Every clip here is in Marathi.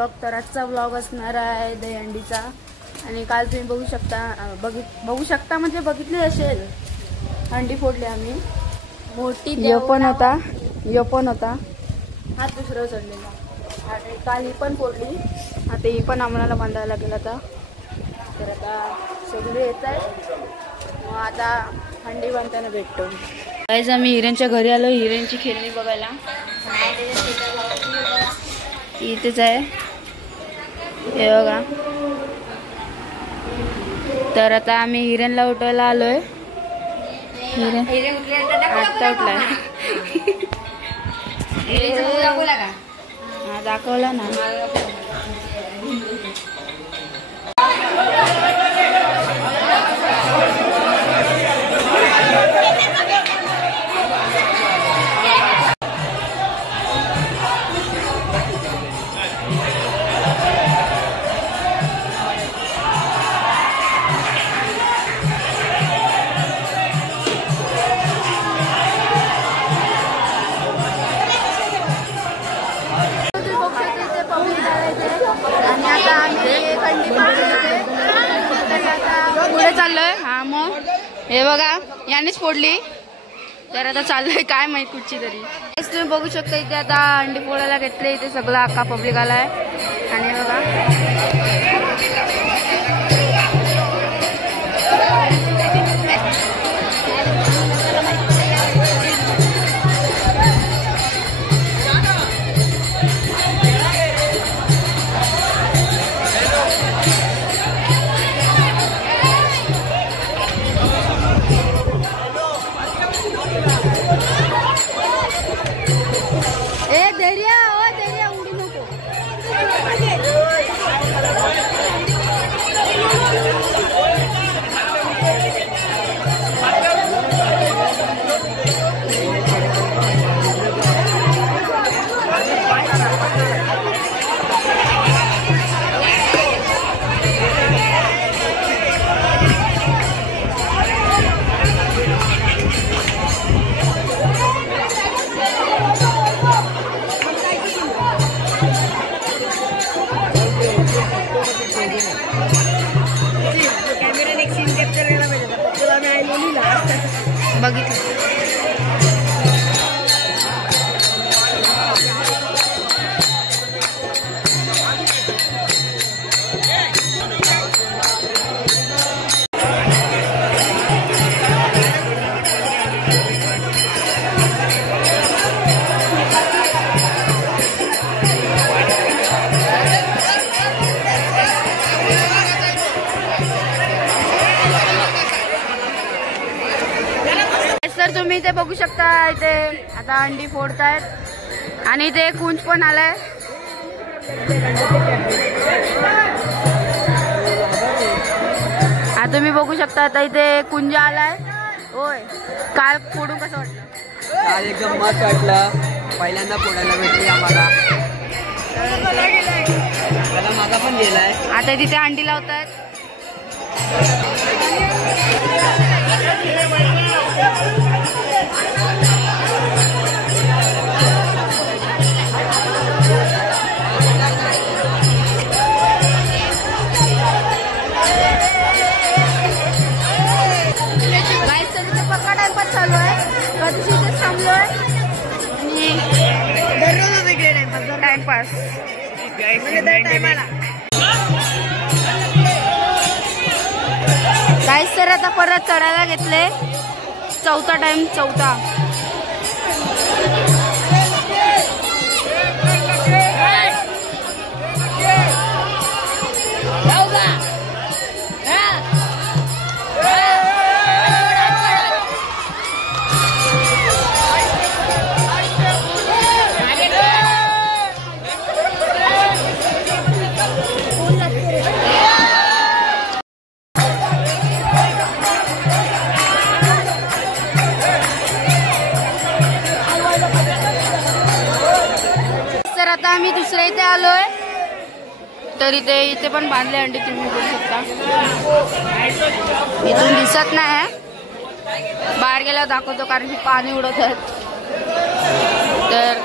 व्लॉग. तर आजचा व्लॉग असणार आहे दहीहंडीचा. आणि काल तुम्ही बघू शकता म्हणजे बघितली असेल, हंडी फोडली आम्ही. मोठी पण होता, हा दुसरा चढलेला. आणि काल ही पण फोडली. आता ही पण आम्हाला बांधायला गेला होता. तर आता सगळे येत आहेत. मग आता हंडी बांधताना भेटतो. गाईज आम्ही हिरेंच्या घरी आलो हिरेंची खेळणी बघायला. इथेच आहे हे बघा. तर आता आम्ही हिरेनला उठवायला आलोय. हिरेन आता उठलाय. हा दाखवला ना. पुढे चाललोय. हा मग हे बघा यानेच फोडली. तर आता चाललोय काय माहित कुठची तरी. तुम्ही बघू शकता इथे आता अंडी फोडायला घेतले. इथे सगळं अख्खा पब्लिक आलाय. आणि बघा बघितलं. तर तुम्ही इथे बघू शकता. इथे आता अंडी फोडतायत. आणि इथे एक कुंज पण आलाय. आता तुम्ही बघू शकता. आता इथे कुंज आलाय. होय काल फोडून कसं वाटलं? काल एकदम मस्त वाटलं. पहिल्यांदा फोडायला भेटली आम्हाला. मला माझा पण गेलाय. आता तिथे अंडी लावतायत. चालू आहे. कधीच इथे थांबलोय. दररोज वेगळे टाइमपास. गाईस तर आता परत चढायला घेतले. चौथा आता आम्ही दुसऱ्या इथे आलोय. तर इथे पण बांधले अंडी तुम्ही बघू शकता. इथून दिसत नाही. बाहेर गेल्यावर दाखवतो कारण की पाणी उडत आहेत. तर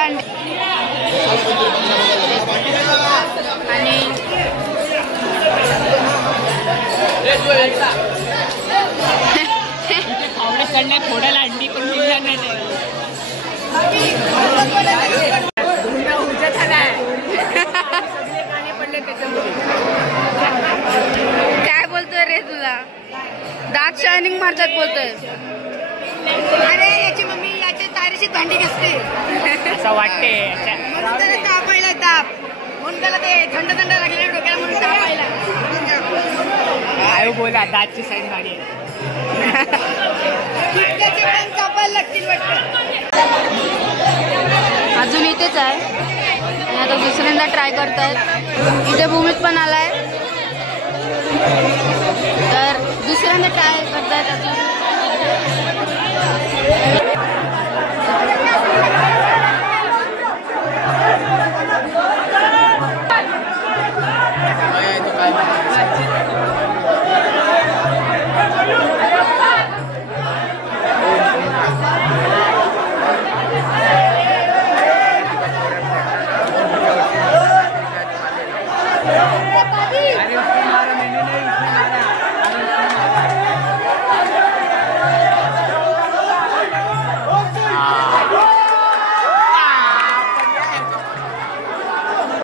अंडे आणि फोडायला अंडी पण काय बोलतोय रे तुला दात शायनिंग मारतात बोलतोय अरे याची मम्मी याची तारीची भांडी घासते असं वाटते म्हणून त्याला ताप पहिला ताप म्हणून त्याला ते थंड थंड लागले डोक्याला म्हणून ताप पहिला आयो बोला दातची साईड मारी तापायला लागतील वाटतं अजून इथेच आहे आणि आता दुसऱ्यांदा ट्राय करतायत इथे भूमीत पण आलाय तर दुसऱ्यांदा ट्राय करतायत अजून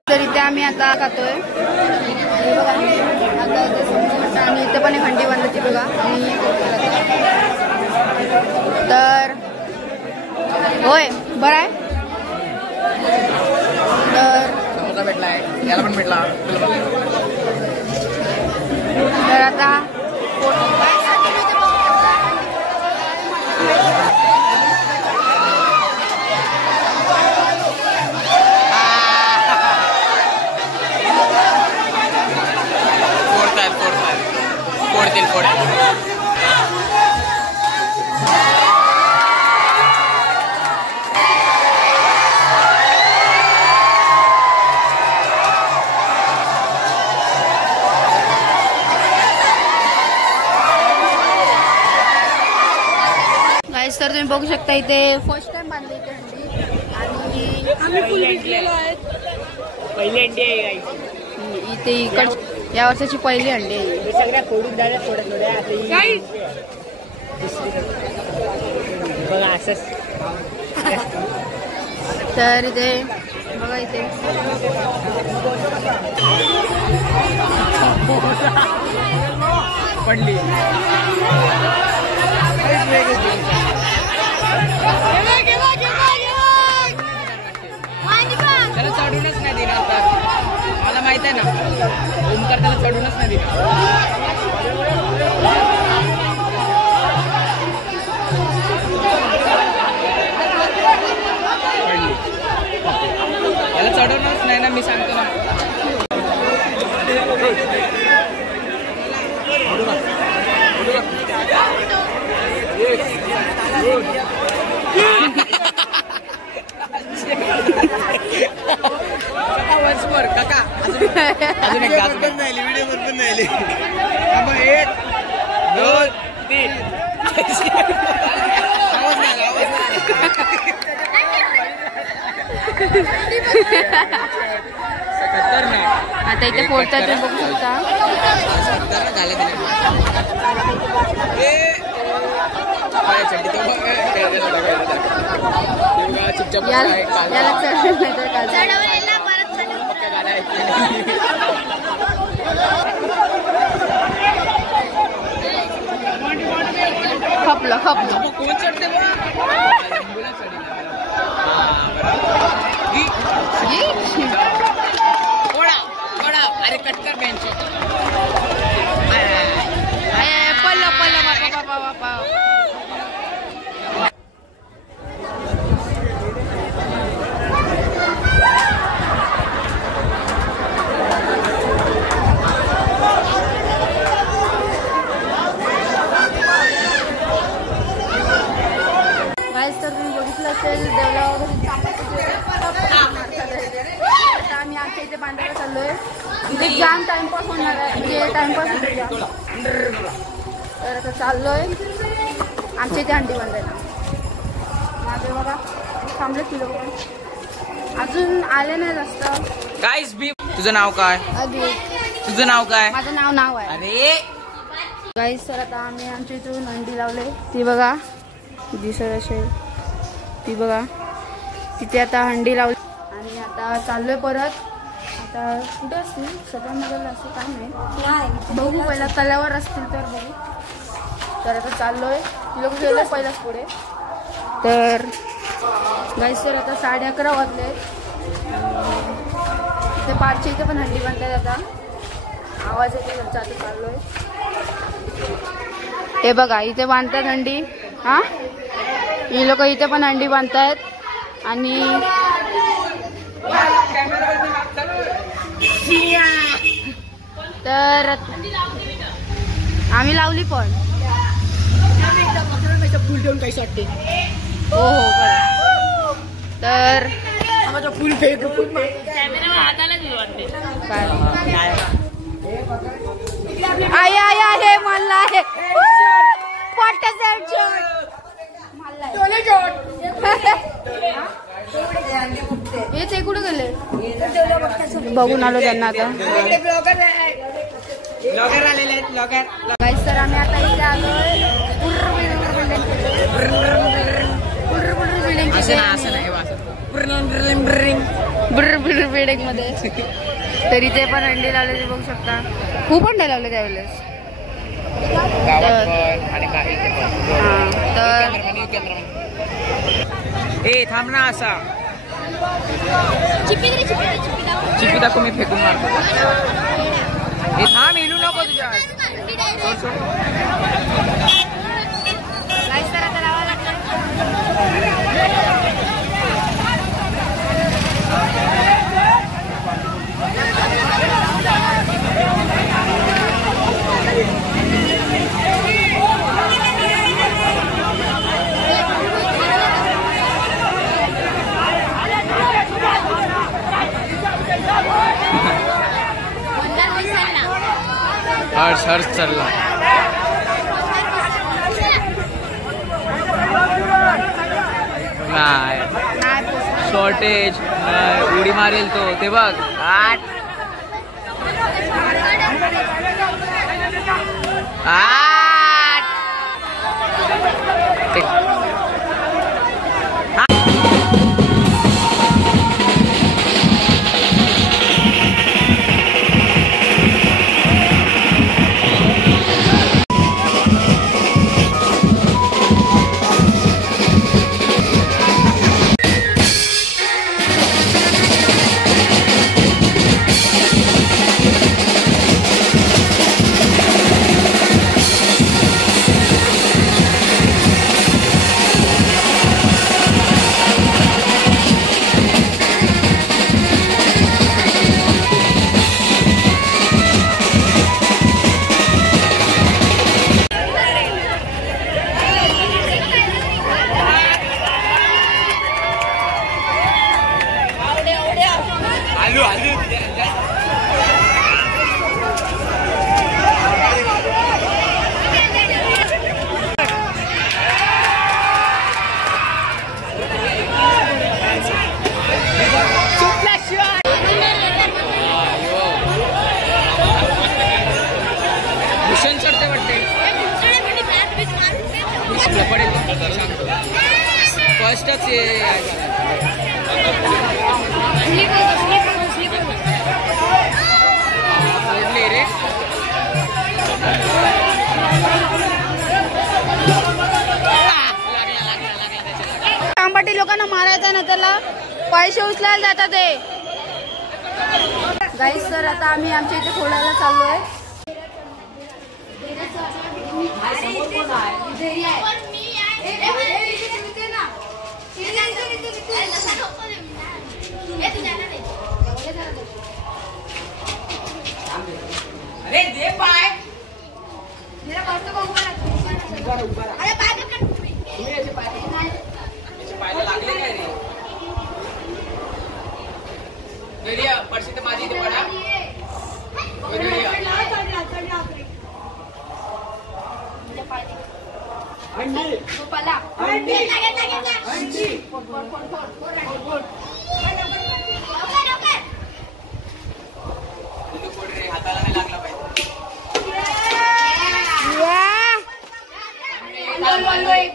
तर इथे आम्ही आता खातोय बघा आता इथे आणि इथे पण एक हंडी बांधायची बघा आणि तर होय बरं आहे तर भेटलाय याला पण भेटला तर आता तर तुम्ही बघू शकता इथे फर्स्ट टाइम बांधले इथे हंडी आणि आम्ही फुल भिजलेलो आहेत पहिली अंडी आहे इथे इकड या वर्षाची पहिली अंडी आहे सगळ्या फोडून द्या थोड्या थोड्या बघा असंच तर इथे बघा इथे पडली त्याला चढूनच नाही दिला तर मला माहित आहे ना ओमकार त्याला चढूनच नाही दिला त्याला चढवणारच नाही ना मी सांगतो ना काका अजून एक गाज नाही व्हिडिओ बरोबर नाही 1 2 3 आता इथे फोडतात तुम्ही बघू शकता याला खपलं खपलं कोण चढते अरे कटकर बेंच पल्ला पल्ला बापा बापा बापा तर तुम्ही बघितलं असेल देवला आम्ही आमच्या इथे बांधायला चाललोय इथे जाम टाइमपास होणार आहे म्हणजे टाइमपास तर आता चाललोय आमच्या इथे अंडी बांधायला मागे बघा थांबले किलो अजून आले नाही जास्त. गाईस बी. तुझं नाव काय? तुझं नाव काय? माझं नाव आहे. अरे गाईस तर आता आम्ही आमच्या इथून हंडी लावले. ती बघा दिसत असेल, ती बघा तिथे आता हंडी लावली आणि आता चाललोय परत. आता कुठे असतील सदानगरला असं काय नाही, बघू पहिला तल्यावर असतील तर बघू. तर आता चाललोय, ती लोक गेले पहिलाच पुढे. तर गाईस तर आता 11:30 वाजले. ते पारच्या इथे पण हंडी बांधतात. आता आवाज येते त्यांचा. आता चाललोय, हे बघा इथे बांधतात हंडी. हा ही लोक इथे पण हंडी बांधतायत आणि तर आम्ही लावली पण. फुल ठेवून काही वाटते. हो हो बरं. तर फुल फेक आय आय आहे मला आहे हे ते कुठे गेले बघून आलो त्यांना. आता गाईस तर आम्ही आता इथे आलोय बिल्डिंग मध्ये. तर इथे पण हंडी लावले बघू शकता. खूप हंडे लावले त्यावेळेस. तर ए थांब ना असा चिपी दाखव मी फेकून मारतो. हे थांब इलू नको तुझ्या. हर्ष चालला. नाही शॉर्टेज उडी मारेल तो. ते बघ आठ फर्स्टच रे आंबाटी लोकांना मारायचं ना, त्याला पैसे उचलायला जातात ते. गाईस तर आता आम्ही आमच्या इथे फोडायला चाललोय. अरे दे पाय. पायला लागले काय रे? गडिया पडशी तर माझी इथे पडा. चाललोय